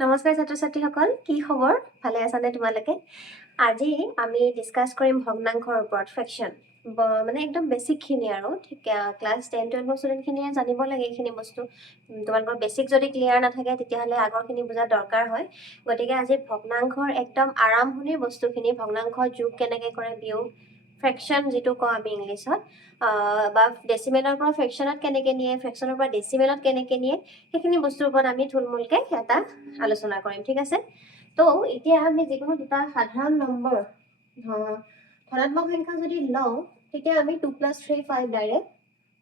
নমস্কাৰ ছাত্ৰ ছাত্ৰীসকল, কি খবৰ? ভালে আছানে তোমালোকে? আজি আমি ডিছকাছ কৰিম ভগ্নাংশৰ ওপৰত, ফ্ৰেকশ্যন। মানে একদম বেছিকখিনি আৰু ঠিক ক্লাছ 10-12 ষ্টুডেণ্টখিনিয়ে জানিব লাগে এইখিনি বস্তু। তোমালোকৰ বেছিক যদি ক্লিয়াৰ নাথাকে তেতিয়াহ'লে আগৰখিনি বুজা দৰকাৰ হয়। গতিকে আজি ভগ্নাংশৰ একদম আৰম্ভণিৰ বস্তুখিনি, ভগ্নাংশ যোগ কেনেকৈ কৰে, বিয়োগ, ফ্ৰেকশ্যন যিটো কওঁ আমি ইংলিছত, বা ডেচিমেলৰ পৰা ফ্ৰেকশ্যনত কেনেকৈ নিয়ে, ফ্ৰেকশ্যনৰ পৰা ডেচিমেলত কেনেকৈ নিয়ে, সেইখিনি বস্তুৰ ওপৰত আমি থুলমূলকৈ এটা আলোচনা কৰিম, ঠিক আছে? তো এতিয়া আমি যিকোনো দুটা সাধাৰণ নম্বৰ ধনাত্মক সংখ্যা যদি লওঁ তেতিয়া আমি 2 + 3 5 ডাইৰেক্ট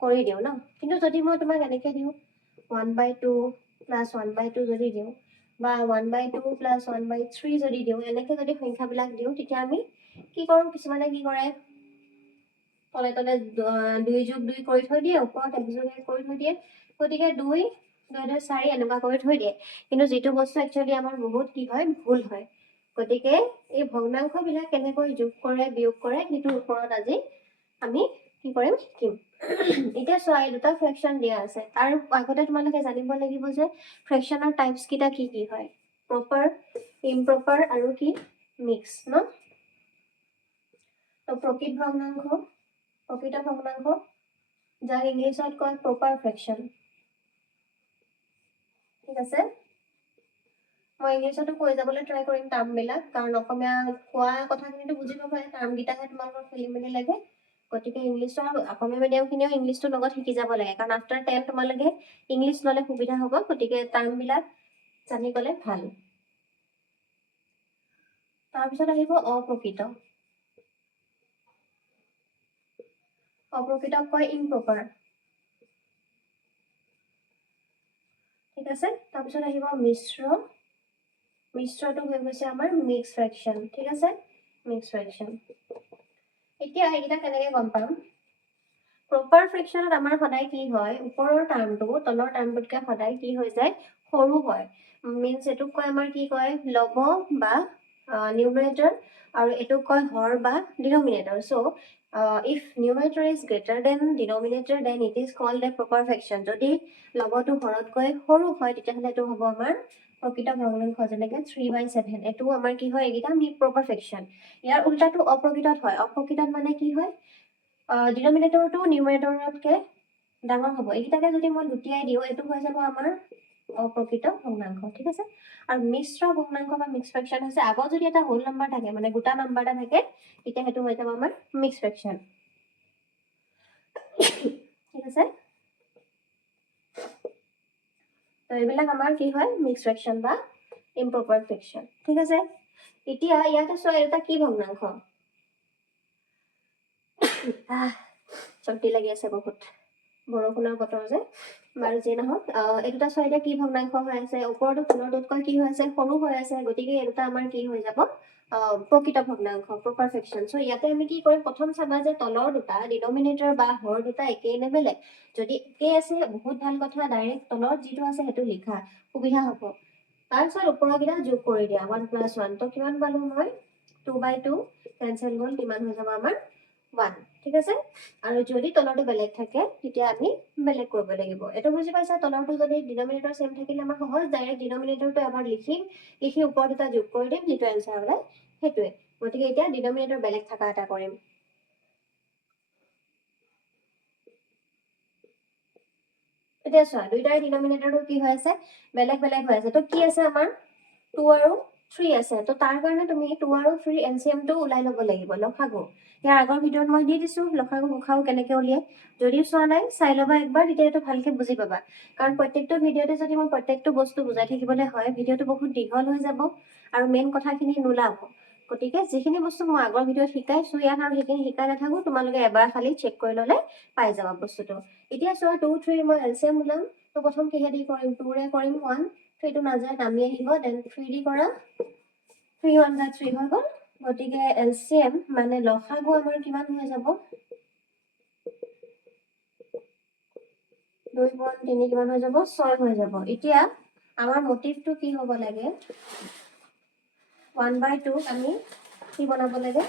কৰি দিওঁ ন। কিন্তু যদি মই তোমাক এনেকৈ দিওঁ 1/2 + 1/2 যদি দিওঁ, বা 1/2 + 1/3 যদি দিওঁ, এনেকৈ যদি সংখ্যাবিলাক দিওঁ তেতিয়া আমি কি কৰোঁ, কিছুমানে কি কৰে, তলে তলে 2 + 2 কৰি থৈ দিয়ে, ওপৰত 1 + 1 কৰি থৈ দিয়ে। গতিকে 2 2 2 4 এনেকুৱা কৰি থৈ দিয়ে, কিন্তু যিটো বস্তু একচুৱেলি আমাৰ বহুত কি হয়, ভুল হয়। গতিকে এই ভগ্নাংশবিলাক কেনেকৈ যোগ কৰে, বিয়োগ কৰে, সেইটোৰ ওপৰত আজি আমি কি কৰিম, শিকিম। এতিয়া চোৱা, এই দুটা ফ্ৰেকশ্যন দিয়া আছে, তাৰ আগতে তোমালোকে জানিব লাগিব যে ফ্ৰেকশ্যনৰ টাইপছ কেইটা কি কি হয়, প্ৰপাৰ, ইমপ্ৰপাৰ আৰু কি মিক্স ন। তো প্ৰকৃত ভগ্নাংশ যাক ইংলিছত কয় প্ৰপাৰ ফ্ৰেকশ্যন, ঠিক আছে? মই ইংলিছতো কৈ যাবলৈ ট্ৰাই কৰিম টাৰ্মবিলাক, কাৰণ অসমীয়া কোৱা কথাখিনিতো বুজি পাবাই, টাৰ্মকেইটাহে তোমালোকৰ খেলি মেলি লাগে। গতিকে ইংলিছৰ অসমীয়া মিডিয়ামখিনিও ইংলিছটোৰ লগত শিকি যাব লাগে, কাৰণ আফটাৰ 10 তোমালোকে ইংলিছ ল'লে সুবিধা হ'ব। গতিকে টাৰ্মবিলাক জানি গ'লে ভাল। তাৰপিছত আহিব অপ্ৰকৃত। অপ্ৰকৃতক কয় ইমপ্ৰপাৰ, ঠিক আছে? তাৰপিছত আহিব মিশ্ৰ। মিশ্ৰটো হৈ গৈছে আমাৰ মিক্স ফ্ৰেকশ্যন, ঠিক আছে? Mix fraction. এতিয়া এইকেইটা কেনেকৈ গম পাম? প্ৰপাৰ ফ্ৰেকশ্যনত আমাৰ সদায় কি হয়, ওপৰৰ টাৰ্মটো তলৰ টাৰ্মটোতকৈ সদায় কি হৈ যায়, সৰু হয়। মিনছ এইটোক কয় আমাৰ কি কয়, লব বা নিউমাৰেটৰ, আৰু এইটোক কয় হৰ বা denominator. So' if numerator is greater then denominator, then it is called a proper fraction. যদি লবটো হৰতকৈ সৰু হয় তেতিয়াহ'লে এইটো হ'ব আমাৰ প্ৰকৃত ভগ্নাংশ, যেনেকৈ 3/7। এইটো আমাৰ কি হয়, এইকেইটা প্ৰপাৰ ফ্ৰেকশ্যন। ইয়াৰ উল্টাটো অপ্ৰকৃতত হয়। অপ্ৰকৃতত মানে কি হয়, ডিনমিনেটৰটো নিউমাৰেটৰতকৈ ডাঙৰ হ'ব। এইকেইটাকে যদি মই লুটিয়াই দিওঁ, এইটো হৈ যাব আমাৰ অপ্ৰকৃত ভগ্নাংশ, ঠিক আছে? আৰু মিশ্ৰ ভগ্নাংশ বা মিক্স ফ্ৰেকশ্যন হৈছে, আগত যদি এটা হোল নাম্বাৰ থাকে, মানে গোটা নাম্বাৰ এটা থাকে, তেতিয়া সেইটো হৈ যাব আমাৰ মিক্স ফ্ৰেকশ্যন, ঠিক আছে? তো এইবিলাক আমাৰ কি হয়, মিক্স ফ্ৰেকশ্যন বা ইমপ্ৰপাৰ ফ্ৰেকশ্যন, ঠিক আছে? এতিয়া ইয়াতে চোৱা, এটা কি ভগ্নাংশ, চৰ্দি লাগি আছে বহুত, বৰষুণৰ বতৰ যে। বাৰু যি নহওক, এই দুটা চোৱা, এতিয়া কি ভগ্নাংশ হৈ আছে, ওপৰতো তলৰটোতকৈ কি হৈ আছে, সৰু হৈ আছে। গতিকে এই দুটা আমাৰ কি হৈ যাব, প্ৰকৃত ভগ্নাংশ, প্ৰপাৰ ফ্ৰেকশ্যন। চ' ইয়াতে আমি কি কৰিম, প্ৰথম চাবা যে তলৰ দুটা ডিনমিনেটৰ বা হৰ দুটা একেই নে বেলেগ। যদি একেই আছে, বহুত ভাল কথা, ডাইৰেক্ট তলত যিটো আছে সেইটো লিখা, সুবিধা হ'ব। তাৰপিছত ওপৰকেইটা যোগ কৰি দিয়া, 1 + 1। তো কিমান পালো মই, 2/2 কেঞ্চেল গ'ল, কিমান হৈ যাব আমাৰ 1, ঠিক আছে? আৰু যদি তলৰটো বেলেগ থাকে তেতিয়া আমি বেলেগ কৰিব লাগিব। এইটো বুজি পাইছা? তলৰটো যদি ডিনমিনেটৰ চেম থাকিলে আমাৰ সহজ, ডাইৰেক্ট ডিনমিনেটৰটো এবাৰ লিখিম, লিখি ওপৰত দুটা যোগ কৰি দিম, যিটো এনচাৰ ওলাই সেইটোৱে। গতিকে এতিয়া ডিনমিনেটৰ বেলেগ থকা এটা কৰিম। এতিয়া চোৱা, দুইটাৰে ডিনমিনেটৰটো কি হৈ আছে, বেলেগ বেলেগ হৈ আছে। তো কি আছে আমাৰ, 2 আৰু 3 আছে। তো তাৰ কাৰণে তুমি 2 আৰু 3 এলচিএমটো ওলাই ল'ব লাগিব, লসাগু। ইয়াৰ আগৰ ভিডিঅ'ত মই দি দিছোঁ লসাগু গুসাগু কেনেকৈ উলিয়াই। যদিও চোৱা নাই, চাই ল'বা একবাৰ, তেতিয়া এইটো ভালকৈ বুজি পাবা। কাৰণ প্ৰত্যেকটো ভিডিঅ'তে যদি মই প্ৰত্যেকটো বস্তু বুজাই থাকিবলৈ হয়, ভিডিঅ'টো বহুত দীঘল হৈ যাব আৰু মেইন কথাখিনি নোলাব। গতিকে যিখিনি বস্তু মই আগৰ ভিডিঅ'ত শিকাইছোঁ ইয়াত আৰু সেইখিনি শিকাই নাথাকোঁ, তোমালোকে এবাৰ খালি চেক কৰি ল'লে পাই যাবা বস্তুটো। এতিয়া চোৱা, 2 3 মই এলচিএম ওলাম। তো প্ৰথম কিহেদি কৰিম, 2ৰে কৰিম 1, 3টো নাযায়, নামি আহিব, দেন 3 দি কৰা, 3 1 3 হৈ গ'ল। গতিকে এলচিএম মানে লসাগু আমাৰ কিমান হৈ যাব, 2 3 কিমান হৈ যাব, 6 হৈ যাব। এতিয়া আমাৰ মটিভটো কি হ'ব লাগে, 1/2 আমি কি বনাব লাগে,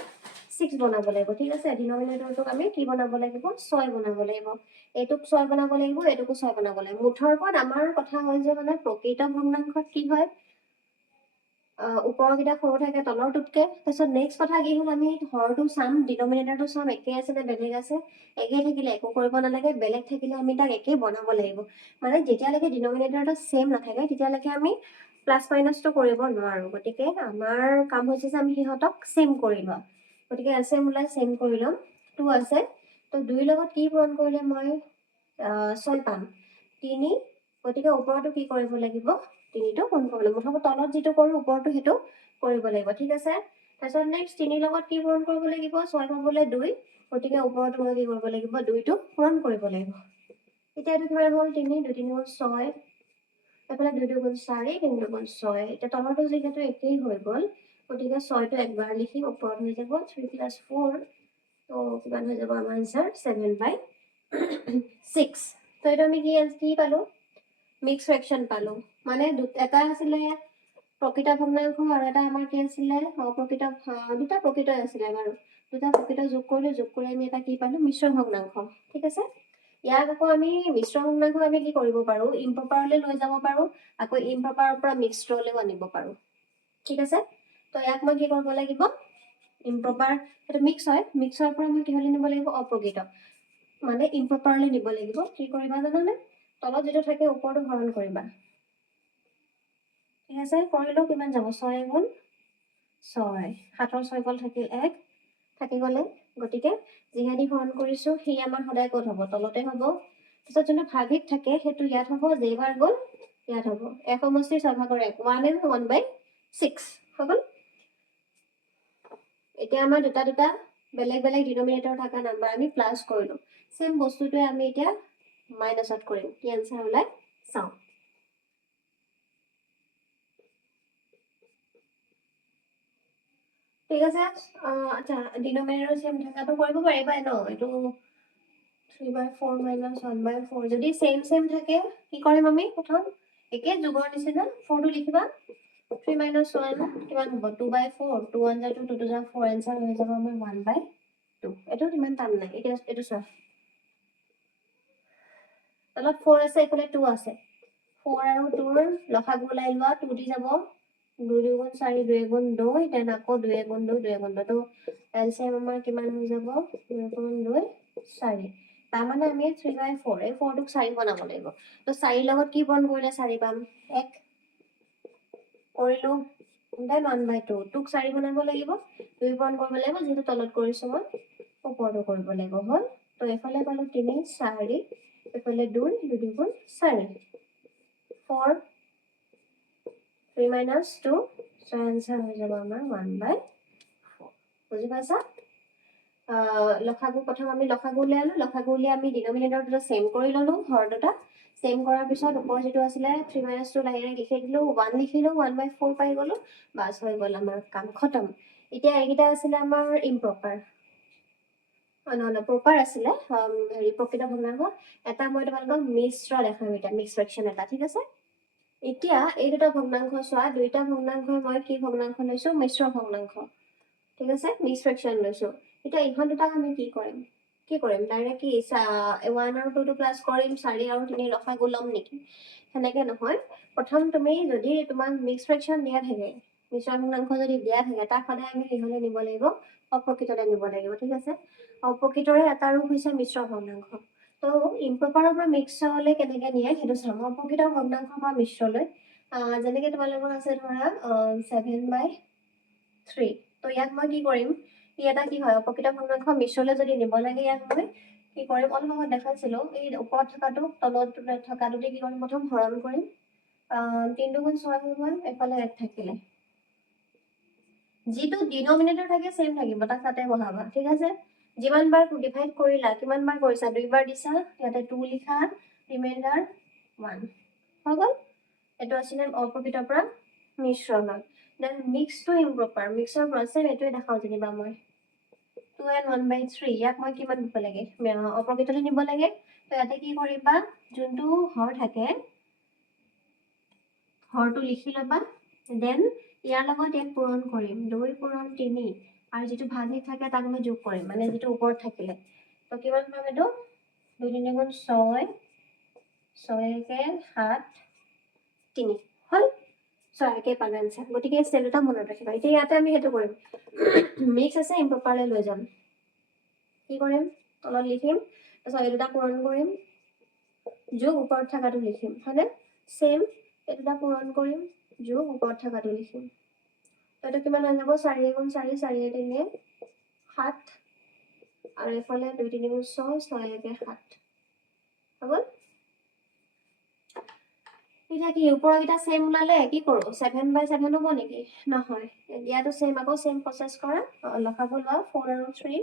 6 বনাব লাগিব, ঠিক আছে? ডিনমিনেটৰটোক আমি কি বনাব লাগিব, 6 বনাব লাগিব। এইটোক 6 বনাব লাগিব, এইটোকো 6 বনাব লাগিব। মুঠৰ ওপৰত আমাৰ কথা হ'ল যে মানে প্ৰকৃত ভগ্নাংশত কি হয়, ওপৰকেইটা সৰু থাকে তলৰটোতকে। তাৰপিছত নেক্সট কথা কি হ'ল, আমি হৰটো চাম, ডিনমিনেটৰটো চাম একে আছে নে বেলেগ আছে। একে থাকিলে একো কৰিব নালাগে, বেলেগ থাকিলে আমি তাক একে বনাব লাগিব। মানে যেতিয়ালৈকে ডিনমিনেটৰটো ছেম নাথাকে তেতিয়ালৈকে আমি প্লাছ মাইনাছটো কৰিব নোৱাৰোঁ। গতিকে আমাৰ কাম হৈছে যে আমি সিহঁতক ছেম কৰি লোৱা। গতিকে এলচিএম ওলাই ছেম কৰি ল'ম। 2 আছে, তো 2ৰ লগত কি পূৰণ কৰিলে মই 6 পাম। 3, গতিকে ওপৰতো কি কৰিব লাগিব, 3টো পূৰণ কৰিব লাগিব। প্ৰথমে তলত যিটো কৰোঁ ওপৰতো সেইটো কৰিব লাগিব, ঠিক আছে। তাৰপিছত নেক্সট 3ৰ লগত কি পূৰণ কৰিব লাগিব, 6 পাবলৈ 2, গতিকে ওপৰতো মই কি কৰিব লাগিব, 2টো পূৰণ কৰিব লাগিব। এতিয়া এইটো কিমান হ'ল, 3, 2 3 গুণ 6, এইফালে 2 2 গুণ 4, 3 2 গুণ 6। এতিয়া তলৰটো যিহেতু একেই হৈ গ'ল, গতিকে 6টো একবাৰ লিখিম, ওপৰত হৈ যাব 3 + 4, তো কিমান হৈ যাব আমাৰ আনচাৰ 7/6। তো এইটো আমি কি পালোঁ, মিক্স ফ্ৰেকশ্যন পালোঁ। মানে এটা আছিলে প্ৰকৃত ভগ্নাংশ আৰু এটা আমাৰ কি আছিলে, দুটা প্ৰকৃত আছিলে বাৰু। দুটা প্ৰকৃত যোগ কৰি আমি এটা কি পালোঁ, মিশ্ৰ ভগ্নাংশ, ঠিক আছে। ইয়াক আকৌ আমি মিশ্ৰ ভগ্নাংশ আমি কি কৰিব পাৰোঁ, ইম্প্ৰপাৰলৈ লৈ যাব পাৰোঁ, আকৌ ইম্প্ৰপাৰৰ পৰা মিক্সডলৈও আনিব পাৰোঁ, ঠিক আছে। তো ইয়াক মই কি কৰিব লাগিব, ইম্প্ৰপাৰ, সেইটো মিক্স হয়, মিক্সৰ পৰা মই কিহলৈ নিব লাগিব, অপ্ৰকৃত, মানে ইম্প্ৰপাৰলৈ নিব লাগিব। কি কৰিবা জানানে, তলত যিটো থাকে ওপৰটো হৰণ কৰিবা, ঠিক আছে। কৰিলেও কিমান যাব, 6 গুণ 6, 7ৰ 6 গ'ল, থাকিল 1, থাকি গ'লে। গতিকে যিহেদি হৰণ কৰিছোঁ সি আমাৰ সদায় ক'ত হ'ব, তলতে হ'ব। তাৰপিছত যোনটো ভাগিক থাকে সেইটো ইয়াত হ'ব, যেইবাৰ গ'ল ইয়াত হ'ব। এক সমষ্টিৰ 6 ভাগৰ 1, 1 and 1/6 হৈ গ'ল। এতিয়া আমাৰ দুটা বেলেগ বেলেগ ডিনমিনেটৰ থকা নাম্বাৰ আমি প্লাছ কৰিলোঁ। ছেম বস্তুটোৱে আমি এতিয়া মাইনাছত কৰিম, কি আনচাৰ ওলাই চাওঁ। ঠিক আছে। আচ্ছা, ডিনমিনেটৰ ছেম থকাটো কৰিব পাৰিবাই ন, এইটো 3/4 - 1/4 যদি ছেম থাকে কি কৰিম আমি, প্ৰথম একে যুগৰ নিচিনা 4টো লিখিবা, 3 - 1 কিমান হ'ব, 2/4, 2 1 2, 2 2 4, এনচাৰ হৈ যাব আমাৰ 1/2। এইটো ইমান টান নাই। এতিয়া এইটো চোৱা, তলত 4 আছে, এইফালে 2 আছে, 4 আৰু 2ৰ লসাগু ওলাই লোৱা, 2 দি যাব, 2 2 গুণ 4, 2 গুণ 2, দেন আকৌ 2 গুণ 2, 2 গুণ 2, তো এলচিএম আমাৰ কিমান হৈ যাব, 2 গুণ 2 4। তাৰমানে আমি 3/4, এই 4টোক 4 বনাব লাগিব। তো 4ৰ লগত কি পূৰণ কৰিলে 4 পাম, 1 কৰিলোঁ, দেন 1/2, 2ক 4 বনাব লাগিব, 2 পূৰণ কৰিব লাগিব, যিহেতু তলত কৰিছোঁ মই ওপৰতো কৰিব লাগিব, হ'ল। তো এইফালে পালোঁ 3 4, এইফালে 2 2 2 গুণ 4, 4 3 - 2, so answer হৈ যাব আমাৰ 1/4। বুজি পাইছা? লসাগু প্ৰথম আমি লসাগু উলিয়ালোঁ, লসাগু উলিয়াই আমি ডিনমিনেটৰ দুটা ছেম কৰি ল'লোঁ, হৰ দুটা ছেম কৰাৰ পিছত ওপৰ যিটো আছিলে 3 - 2 লাহে লিখি দিলোঁ, 1 লিখিলোঁ, 1/4 পাই গ'লোঁ, বাছ হৈ গ'ল আমাৰ কাম খতম। এতিয়া এইকেইটা আছিলে আমাৰ ইম্প্ৰপাৰ, নহয় প্ৰপাৰ আছিলে, হেৰি প্ৰকৃত ভগ্নাংশ। এটা মই তোমালোকক মিশ্ৰ দেখাম, এতিয়া মিক্স ফ্ৰেকশ্যন এটা, ঠিক আছে। এতিয়া এই দুটা ভগ্নাংশ চোৱা, দুইটা ভগ্নাংশ মই কি ভগ্নাংশ লৈছোঁ, মিশ্ৰ ভগ্নাংশ, ঠিক আছে, মিক্স ফ্ৰেকশ্যন লৈছোঁ। এতিয়া ইহঁত দুটাক আমি কি কৰিম, ডাইৰেক্ট কি 1 আৰু 2টো প্লাছ কৰিম, 4 আৰু 3 লসাগু ল'ম নেকি, সেনেকে নহয়। প্ৰথম তুমি যদি তোমাক মিক্স ফ্ৰেকশ্যন দিয়া থাকে, মিশ্ৰ ভগ্নাংশ যদি দিয়া থাকে, তাক সদায় আমি কিহলৈ নিব লাগিব, অপ্ৰকৃতলৈ নিব লাগিব, ঠিক আছে। অপ্ৰকৃতৰে এটা ৰূপ হৈছে মিশ্ৰ ভগ্নাংশ। তো ইম্প্ৰপাৰৰ পৰা মিক্সলৈ কেনেকৈ নিয়ে সেইটো চাম। অপ্ৰকৃত ভগ্নাংশৰ পৰা মিশ্ৰলৈ, যেনেকৈ তোমালোকৰ আছে ধৰা 7/3, তো ইয়াক মই কি কৰিম, ই এটা কি হয়, অপ্ৰকৃত ভগ্নাংশ মিশ্ৰলৈ যদি নিব লাগে, ইয়াক মই কি কৰিম, অলপ আগত দেখাইছিলোঁ, এই ওপৰত থকাটো তলত থকাটোতে কি কৰিম, প্ৰথম হৰণ কৰিম, 3 2 গুণ 6 হৈ গ'ল, এফালে 1 থাকিলে, যিটো ডিনমিনেটৰ থাকে ছেম থাকিব, তাক তাতে বহাবা, ঠিক আছে। যিমান বাৰ ডিভাইড কৰিলা, কিমান বাৰ কৰিছা, 2 বাৰ দিছা, ইয়াতে 2 লিখা, ৰিমাইণ্ডাৰ 1 হৈ গ'ল। এইটো আছিলে অপ্ৰকৃতৰ পৰা মিশ্ৰলৈ। দেন মিক্স টু ইম্প্ৰপাৰ, মিক্সৰ পৰা ছেম এইটোৱে দেখাওঁ যেনিবা মই 2 and 1/3, ইয়াক মই কিমান দিব লাগে, অপ্ৰকৃতলৈ নিব লাগে। তো ইয়াতে কি কৰিবা, যোনটো হৰ থাকে হৰটো লিখি ল'বা, দেন ইয়াৰ লগত ইয়াক পূৰণ কৰিম, 2 পূৰণ 3, আৰু যিটো ভাগিক থাকে তাক মই যোগ কৰিম, মানে যিটো ওপৰত থাকিলে। তো কিমান পাম এইটো, 2 3 গুণ 6, 6 1 7 3 হ'ল। ছয়কে পালে আনচাৰ গতিকে এই ষ্টেপ দুটা মনত ৰাখিবা এতিয়া ইয়াতে আমি সেইটো কৰিম মিক্স আছে ইম্প্ৰপাৰলি লৈ যাম কি কৰিম তলত লিখিম তাৰপিছত এই দুটা পূৰণ কৰিম যোগ ওপৰত থকাটো লিখিম হয়নে সেম এই দুটা পূৰণ কৰিম যোগ ওপৰত থকাটো লিখিম এইটো কিমান হৈ যাব 4 গুণ 4 4 3 7 আৰু এফালে 2 3 গুণ 6 6 1 7 হ'ব এতিয়া কি ওপৰকেইটা সেম ওলালে কি কৰো 7/7 হ'ব নেকি নহয় ইয়াতো সেম আকৌ সেম প্ৰসেস কৰা লখাব লোৱা 4 আৰু 3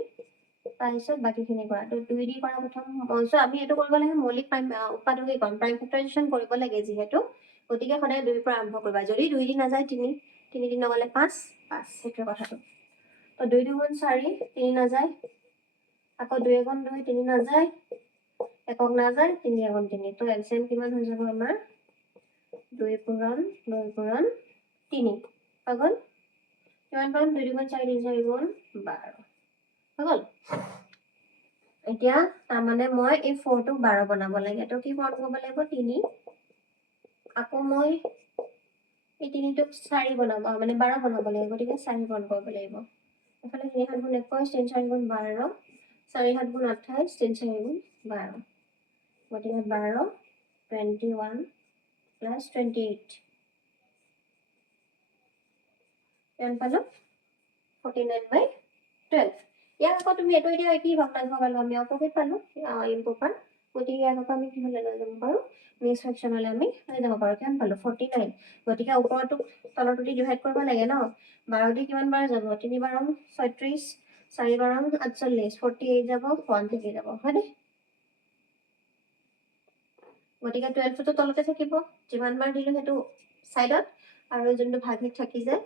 তাৰপিছত বাকীখিনি কৰা তো 2 দি কৰা প্ৰথম সো আমি এটো কৰিব লাগে মৌলিক প্ৰাইম উৎপাদকে কম প্ৰাইম ফেক্টৰাইজেশ্যন কৰিব লাগে যিহেতু গতিকে সদায় 2 পৰা আৰম্ভ কৰিবা যদি 2 দি নাযায় 3 3 দি নগলে 5 5 সেইটো কথাটো তো 2 2 গুণ 4 3 নাযায় আকৌ 2 গুণ 2 3 নাযায় একক নাযায় 3 গুণ 3 তো এলচিএম কিমান হৈ যাব আমাৰ 2 পূৰণ 3 পাগল কিমান পাম 2 গুণ 4 3 4 গুণ 12 পাগল এতিয়া তাৰ মানে মই এই 4 টো 12 বনাব লাগে তো কি পূৰণ কৰিব লাগিব 3 আকৌ মই এই 3 টো 4 বনাব মানে 12 বনাব লাগিব গতিকে 4 পূৰণ কৰিব লাগিব এফালে 3 7 গুণ 21 3 4 গুণ 12 4 7 গুণ 28 3 4 গুণ 12 গতিকে 12 21 plus 28 কিমান পালো 49/12 ইয়াক আকৌ তুমি এটো এতিয়া কি ভগ্নাংশ পালো আমি অপোজিট পালো ইম্প্ৰপাৰ গতিকে ইয়াক আকৌ আমি কি হলে লৈ যাব পাৰো মিক্স ফ্ৰেকশনলে আমি লৈ যাব পাৰো কিমান পালো 49 গতিকে ওপৰটো তলটো দি ডিভাইড কৰিব লাগে ন 12 দি কিমান বাৰ যাব 3 বাৰ 36 4 বাৰ 48 48 যাব 1 থেকে যাব হয়নে গতিকে 12 টো তলতে থাকিব যিমান বাৰ দিলো হেতু সাইডত আৰু যোনটো ভাগিত থাকি যায়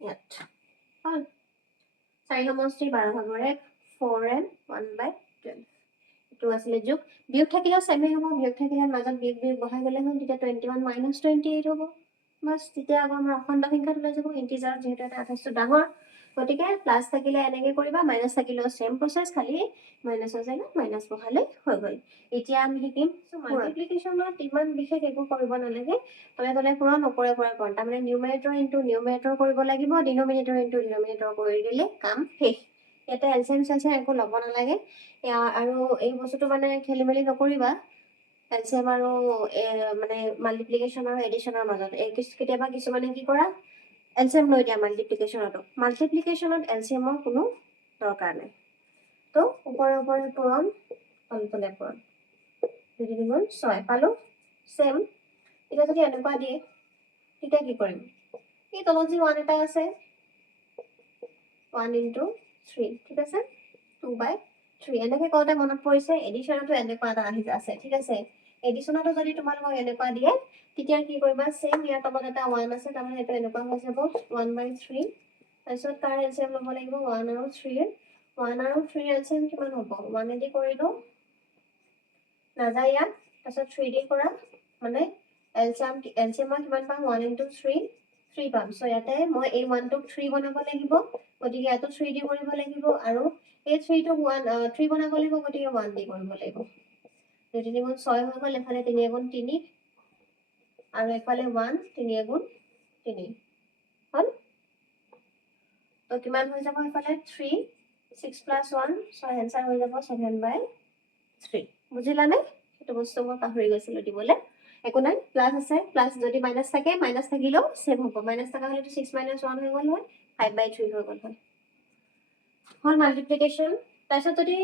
ইয়াত হল 4 সমষ্টি 12 ভাগৰ 1 4n 1/12 এটো আসলে যোগ বিয়োগ থাকিলে সেমে হ'ব বিয়োগ থাকিলে মাজত বিয়োগ বিয়োগ বহাই গলে হ'ল তেতিয়া 21 - 28 হ'ব বাস তেতিয়া আকৌ আমাৰ অখণ্ড সংখ্যাটো লৈ যাব ইন্টিজাৰ যেহেতু এটা আঠাইছটো ডাঙৰ গতিকে প্লাস থাকিলে এনেকে কৰিবা মাইনাস থাকিলেও সেম প্ৰসেস খালি মাইনাসৰ জায়গাত মাইনাস বহালে হৈ গল এতিয়া আমি শিকিম মাল্টিপ্লিকেশনত ইমান বিশেষ একো কৰিব নালাগে তলে তলে পূৰণ ওপৰে পৰে পূৰণ তাৰ মানে নিউমাৰেটৰ ইনটু নিউমাৰেটৰ কৰিব লাগিব ডিনোমিনেটৰ ইনটু ডিনোমিনেটৰ কৰি দিলে কাম শেষ ইয়াতে এলচিএম চেলচিএম একো ল'ব নালাগে আৰু এই বস্তুটো মানে খেলি মেলি নকৰিবা এলচিএম আৰু মানে মাল্টিপ্লিকেশন আৰু এডিশনৰ মাজত কেতিয়াবা কিছুমানে কি কৰা এলচিএম লৈ দিয়া মাল্টিপ্লিকেশনত এলচিএমৰ কোনো দৰকাৰ নাই তো ওপৰে ওপৰে পূৰণ তলে পূৰণ 2 3 গুণ 6 পালো সেম এটা যদি এনেকুৱা দিয়ে তেতিয়া কি কৰিম এই তলত যে 1 এটা আছে 1 into 3 ঠিক আছে 2/3 এনেকে কওঁতে মনত পৰিছে এডিশনটো এনেকুৱা এটা আহি আছে ঠিক আছে এডিশনটো যদি তোমালোকক এনেকুৱা দিয়ে তেতিয়া কি কৰিবা সেম ইয়াৰ তলত এটা 1 আছে তাৰমানে এটা এনেকুৱা হৈ যাব 1/3 তাৰপিছত তাৰ এলচিএম ল'ব লাগিব 1 আৰু 3 1 আৰু 3 এলচিএম কিমান হ'ব 1 এদি কৰিলো নাযায় ইয়াত তাৰপিছত 3 দি কৰা মানে এলচিএম কিমান পাম 1 into 3 3 পাম সো ইয়াতে মই এই 1 টোক 3 বনাব লাগিব গতিকে ইয়াতো 3 দি কৰিব লাগিব আৰু এই 3 টো 3 বনাব লাগিব গতিকে 1 দি কৰিব লাগিব 2 3 গুণ 6 হৈ গ'ল এফালে 3 গুণ 3 আৰু এফালে 1 3 গুণ 3 হল তো কিমান হৈ যাব এফালে 3 6 plus 1 সো आंसर হৈ যাব 7/3 বুজিলানে এটো বস্তু মই পাহৰি গৈছিলো দিবলে একো নাই প্লাস আছে প্লাস যদি মাইনাস থাকে মাইনাস থাকিলেও সেম হ'ব মাইনাস থাকা হলে 6 - 1 হৈ গ'ল হয় 5/3 হৈ গ'ল হয় হল মাল্টিপ্লিকেশন তাৰপিছত যদি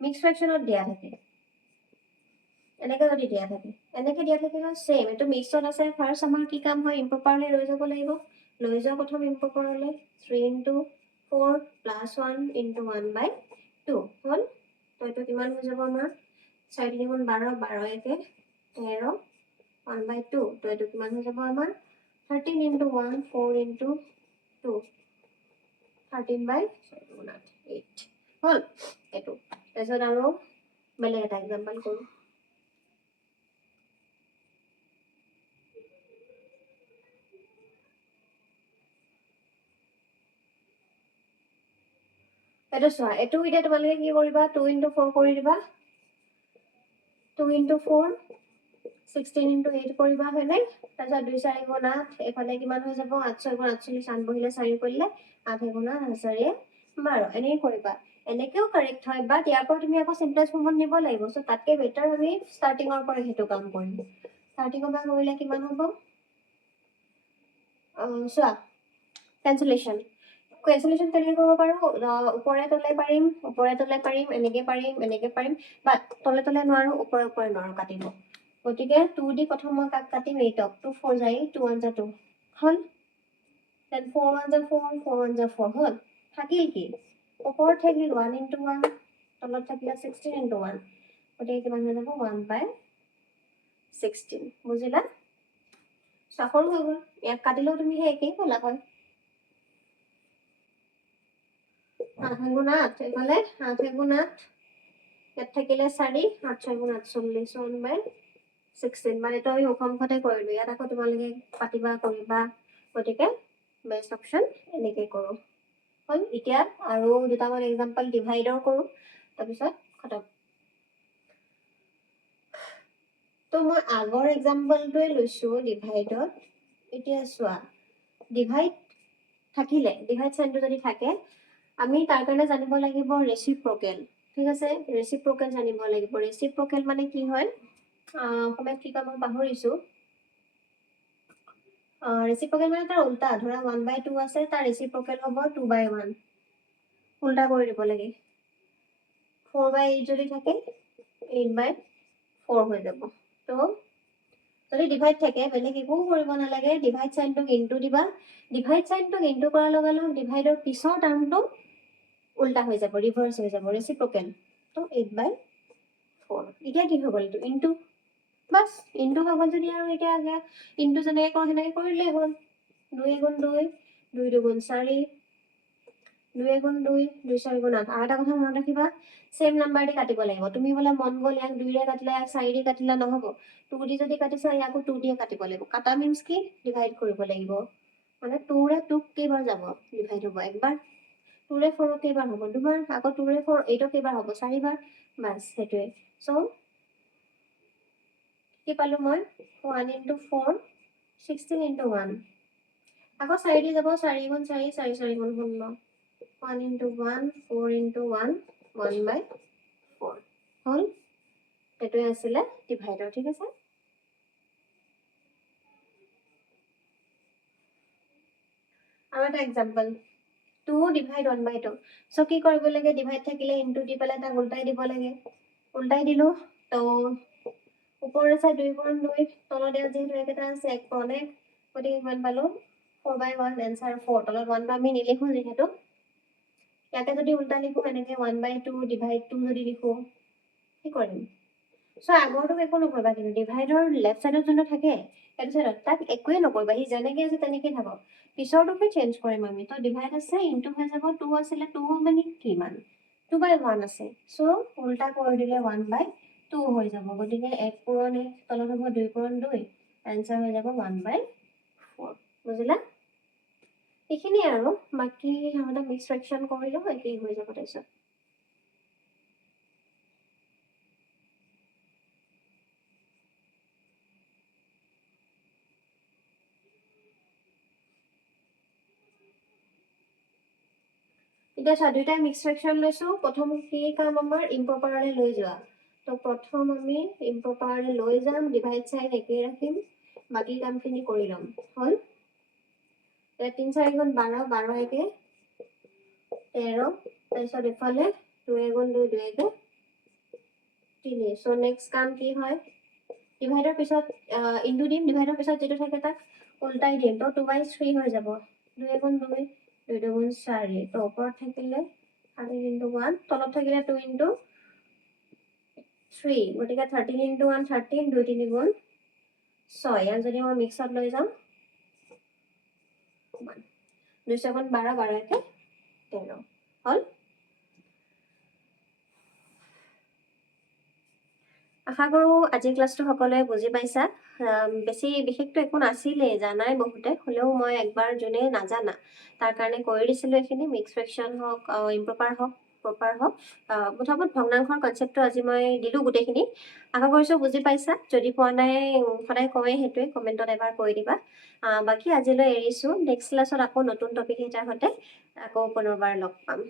মিক্স ফ্ৰেকশনত দিয়া থাকে এনেকে যদি দিয়া থাকে এনেকে দিয়া থাকে সেম এটো মিক্সত আছে ফাৰ্স্ট আমাৰ কি কাম হয় ইম্প্ৰপাৰলি লৈ যাব লাগিব লৈ যাও প্ৰথম ইম্প্ৰপাৰলি 3 into 4 plus 1 into 1/2 হল তো এটো কিমান হৈ যাব আমাৰ 4 3 গুণ 12 12 1 13 1/2 তো এটো কিমান হৈ যাব আমাৰ 13 into 1 4 into 2 13/8 হল এটো তাৰপিছত আৰু বেলেগ এটা এক্সাম্পল কৰো এটো চোৱা এটো এতিয়া তোমালোকে কি কৰিবা 2 into 4 কৰি দিবা 2 into 4 16 into 8 কৰিবা হয়নে তাৰপিছত 2 4 গুণ 8 এফালে কিমান হৈ যাব 8 6 গুণ 48 8 বহিলে 4 কৰিলে 8 গুণ 8 4 12 এনেকৈ কৰিবা এনেকেও কাৰেক্ট হয় বাট ইয়াৰ পৰা তুমি আকৌ সিম্পলেষ্ট ফৰ্মত নিব লাগিব সো তাতকে বেটাৰ আমি ষ্টাৰ্টিংৰ পৰা হেতু কাম কৰিম ষ্টাৰ্টিংৰ পৰা কৰিলে কিমান হ'ব চোৱা কেনসেলেশন কেনেকৈ কৰিব পাৰো ওপৰে তলে পাৰিম এনেকে পাৰিম বাট তলে নোৱাৰো ওপৰে নোৱাৰো কাটিব গতিকে 2 দি প্ৰথম মই কাটিম 8ক 2 4 যায় 2 1 2 হল দেন 4 1 4 4 1 4 হল থাকিল কি ওপৰত থাকিল 1 into 1 তলত থাকিলে 16 into 1 গতিকে কিমান হৈ যাব 1/16 বুজিলা সফল হৈ গ'ল ইয়াক কাটিলেও তুমি সেই একেই পালা হয় 8 গুণ 8 এফালে 8 গুণ 8 ইয়াত থাকিলে 4 8 6 গুণ 48 1/16 মানে তো আমি মুখমুখতে কৰিলো ইয়াত আকৌ তোমালোকে পাতিবা কৰিবা গতিকে বেষ্ট অপচন এনেকৈ কৰোঁ হল এতিয়া আৰু দুটামান এক্সাম্পল ডিভাইডৰ কৰোঁ তাৰপিছত খতম তো মই আগৰ এক্সাম্পলটোৱে লৈছো ডিভাইডত এতিয়া চোৱা ডিভাইড থাকিলে ডিভাইড সাইনটো যদি থাকে আমি তাৰ কাৰণে জানিব লাগিব ৰেচিপ্ৰকেল ঠিক আছে ৰেচিপ্ৰকেল জানিব লাগিব ৰেচিপ্ৰকেল মানে কি হয় অসমীয়াত কি কয় মই পাহৰিছো ৰেচিপ্ৰকেল মানে তাৰ উল্টা ধৰা 1/2 আছে তাৰ ৰেচিপ্ৰকেল হ'ব 2/1 উল্টা কৰি দিব লাগে 4/8 যদি থাকে 8/4 হৈ যাব তো যদি ডিভাইড থাকে বেলেগ একো কৰিব নালাগে ডিভাইড সাইনটোক ইনটু দিবা ডিভাইড সাইনটোক ইনটু কৰাৰ লগে লগে ডিভাইডৰ পিছৰ টাৰ্মটো উল্টা হৈ যাব ৰিভাৰ্স হৈ যাব ৰেচিপ্ৰকেল তো 8/4 এতিয়া কি হৈ গ'ল এইটো ইনটু বাস ইনটু হৈ গ'ল যদি আৰু এতিয়া ইনটু যেনেকৈ কৰোঁ সেনেকৈ কৰিলেই হ'ল 2 গুণ 2 2 2 গুণ 4 2 গুণ 2 2 4 গুণ 8 আৰু এটা কথা মনত ৰাখিবা সেম নাম্বাৰ দি কাটিব লাগিব তুমি বোলে মন গ'ল ইয়াক 2 ৰে কাটিলা ইয়াক 4 দি কাটিলা নহ'ব 2 দি যদি কাটিছা ইয়াকো 2 দিয়ে কাটিব লাগিব কাটা মিন্স কি ডিভাইড কৰিব লাগিব মানে 2 ৰে 2 কেইবাৰ যাব ডিভাইড হ'ব একবাৰ 2 ৰে 4 কেইবাৰ হ'ব দুবাৰ আকৌ 2 ৰে 4 8 কেইবাৰ হ'ব 4 বাৰ বাস সেইটোৱে সো কি পালো মই 1 into 4 16 into 1 আকৌ 4 দি যাব 4 গুণ 4 4 4 গুণ 16 1 into 1 4 into 1 1/4 হল এটোৱে আছিলে ডিভাইডৰ ঠিক আছে আৰু এটা এক্সাম্পল 2 divide 1/2 সো কি কৰিব লাগে ডিভাইড থাকিলে ইনটু দি পেলাই তাক উল্টাই দিব লাগে উল্টাই দিলো তো ওপৰৰ চাই 2 গুণ 2 তলত যেহেতু একেটা আছে 1 গুণ 1 গতিকে কিমান পালো 4/1 এনসাৰ 4 তলত 1 আমি নিলিখো যেহেতু ইয়াতে যদি উল্টা লিখো এনেকে 1/2 ডিভাইড 2 যদি লিখো কি কৰিম সো আগৰটো একো নকৰিবা কিন্তু ডিভাইডৰ লেফট সাইডত যোনটো থাকে সেইটো সাইডত তাক একোৱে নকৰিবা সি যেনেকে আছে তেনেকে থাকক পিছৰটোকে চেঞ্জ কৰিম আমি তো ডিভাইড আছে ইনটু হৈ যাব 2 আছিলে 2 মানে কিমান 2/1 আছে সো উল্টা কৰি দিলে 1/2 হৈ যাব গতিকে 1 পূৰণ 1 তলত হ'ব 2 পূৰণ 2 এনসাৰ হৈ যাব 1/4 বুজিলা এইখিনি আৰু বাকি আমৰা মিক্স ফ্ৰ্যাকশন কৰিলো একেই হৈ যাব তাৰপিছত এতিয়া দুইটা মিক্স ফ্ৰ্যাকশন লৈছো প্ৰথম কি কাম আমাৰ ইম্প্ৰপাৰলি লৈ যোৱা তো প্ৰথম আমি ইম্প্ৰপাৰলি লৈ যাম ডিভাইড সাইন একেই ৰাখিম বাকি কামখিনি কৰি লম হল 3 4 গুণ 12 12 একে 13 তাৰপিছত এফালে 2 গুণ 2 2 একে 3 সো নেক্সট কাম কি হয় ডিভাইডৰ পিছত ইনটু দিম ডিভাইডৰ পিছত যেটো থাকে তাক উল্টাই দিম তো 2/3 হৈ যাব 2 গুণ 2 2 2 গুণ 4 তো ওপৰত থাকিলে 13 into 1 তলত থাকিলে 2 into 3 গতিকে 13 into 1 13 2 3 গুণ 6 ইয়াক যদি মই মিক্সত লৈ যাম 2 7 12 12 একে 13 হল আশা কৰো আজিৰ ক্লাছটো সকলোৱে বুজি পাইছা বেছি বিশেষটো একো নাছিলে জানাই বহুতে হলেও মই একবাৰ জনে নাজানা তাৰ কাৰণে কৈ দিছিলো এখিনি মিক্স ফ্ৰ্যাকশন হওক ইম্প্ৰপাৰ হওক প্ৰপাৰ হওক। মুঠত ভগ্নাংশৰ কনচেপ্টটো আজি মই দিলোঁ গোটেইখিনি। আশা কৰিছোঁ বুজি পাইছা। যদি পোৱা নাই সদায় কওঁৱেই সেইটোৱে, কমেণ্টত এবাৰ কৈ দিবা। বাকী আজিলৈ এৰিছোঁ। নেক্সট ক্লাছত আকৌ নতুন টপিক এটাৰ সৈতে আকৌ পুনৰবাৰ লগ পাম।